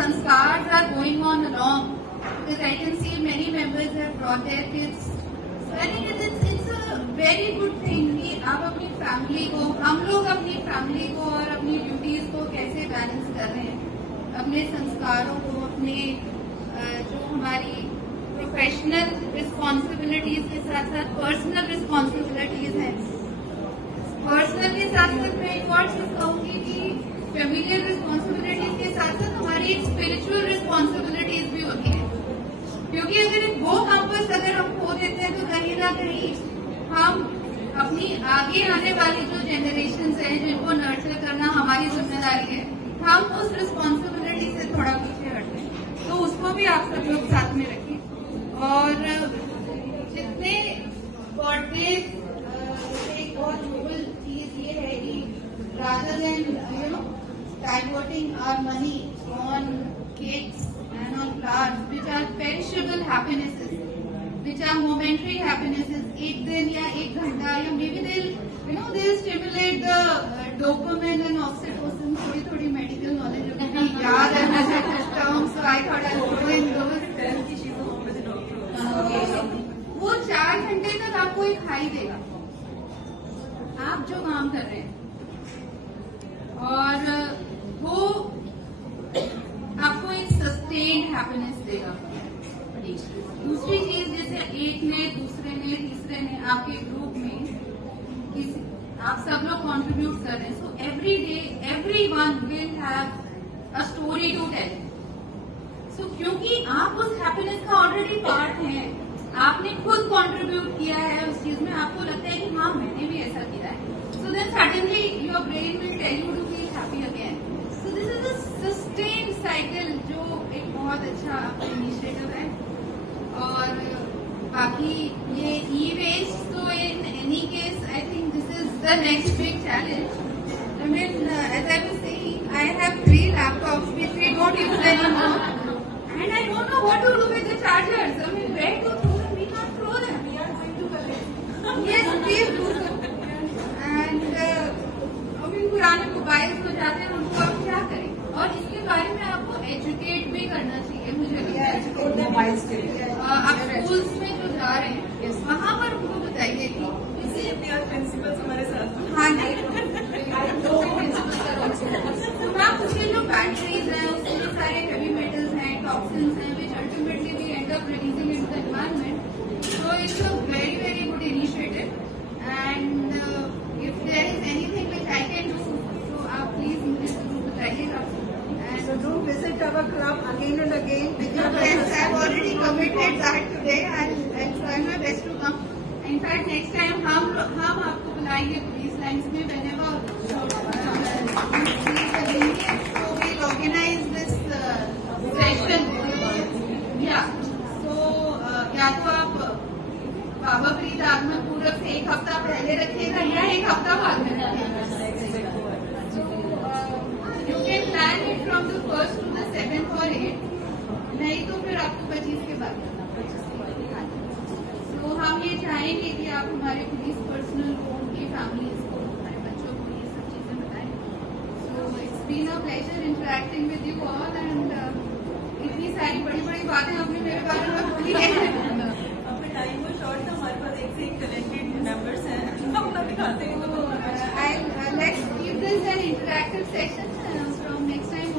sanskars are going on along, because I can see many members have brought their kids. So I think it's a very good thing कि आप अपनी family को, हम लोग अपनी family को और अपनी ड्यूटीज को कैसे बैलेंस कर रहे हैं, अपने संस्कारों को, अपने जो हमारी प्रोफेशनल रिस्पॉन्सिबिलिटीज के साथ साथ पर्सनल रिस्पॉन्सिबिलिटीज हैं। पर्सनल के साथ साथ मैं एक और चीज कहूंगी कि फेमिलियर रिस्पॉन्सिबिलिटीज के साथ साथ हमारी एक स्पिरिचुअल रिस्पॉन्सिबिलिटीज भी होती है, क्योंकि अगर वो कंपास अगर हम खो देते हैं तो कहीं ना कहीं हम अपनी आगे आने वाली जो जनरेशन है जिनको नर्चर करना हमारी जिम्मेदारी है, हम उस रिस्पॉन्सिबिलिटी से थोड़ा पीछे हटते हैं। तो उसको भी आप सब लोग साथ में रखें। और जितने बर्थडे, एक बहुत नोबल चीज ये है कि rather than diverting our money on cakes and on flowers, which are perishable happinesses, which are momentary happinesses, एक दिन या एक घंटा, या maybe they'll stimulate the dopamine and oxytocin, थोड़ी मेडिकल नॉलेज अभी याद है मुझे कुछ terms, so I thought I'll throw in those. वो 4 घंटे तक आपको एक हाई देगा, आप जो काम कर रहे हैं, और वो आपको एक सस्टेन्ड हैप्पीनेस देगा। दूसरी चीज, जैसे एक ने, दूसरे ने, तीसरे ने, आपके ग्रुप में आप सब लोग कंट्रीब्यूट कर रहे हैं, so every day everyone will have a story to tell. So क्योंकि आप उस हैप्पीनेस का ऑलरेडी पार्ट हैं, आपने खुद कंट्रीब्यूट किया है उस चीज में, आपको लगता है कि हाँ मैंने भी ऐसा किया है, so then suddenly your brain will tell you to feel happy again. So this is a sustained cycle जो एक बहुत अच्छा आपका इनिशिएटिव है। और बाकी ये e-waste, तो in any case I think this is the next big challenge. I mean, as I was saying, I have 3 laptops which we don't use anymore, and I don't know what to do with the chargers. I mean, where to throw them? We can't throw them. We are going to collect. Yes, please do so. पुराने mobile हो जाते हैं, उनको आप क्या करें? और इसके बारे में आपको एजुकेट भी करना चाहिए, मुझे लगता है। आप स्कूल्स में जो जा रहे हैं वहाँ पर उनको बताइए कि प्रिंसिपल्स हमारे साथ, हाँ जी, मैम उसके जो बैटरीज हैं, उसके जो सारे हेवी मेटल्स हैं, टॉक्सिन्स हैं, which ultimately we end up releasing in the environment. So it's a very very good initiative, and if there is anything which I can do, so please मुझे जरूर बताइएगा। So do visit our club again and again. Yes, I have already committed that today. I'll try my best to come. In fact, next time हम आपको बुलाएंगे police lines में, whenever so we'll organize this session. Yeah. So या तो आप बाबा प्रीत आगमन पूर्व से 1 हफ्ता पहले रखिएगा या 1 हफ्ता बाद में रखिएगा। So you can plan it from the 1st to the 7th or 8th, नहीं तो फिर आपको 25 के बाद करना। तो हम ये चाहेंगे कि आप हमारे पुलिस पर्सनल को, उनकी फैमिलीज को, हमारे बच्चों को ये सब चीजें बताएं। So it's been a pleasure interacting with you all, and इतनी सारी बड़ी बड़ी बातें आपने मेरे बारे में बोली है। टाइम वो शॉर्ट था, हमारे पास एक से एक टैलेंटेड मेंबर्स हैं, अपना दिखाते हैं। Let's keep this an interactive session from next time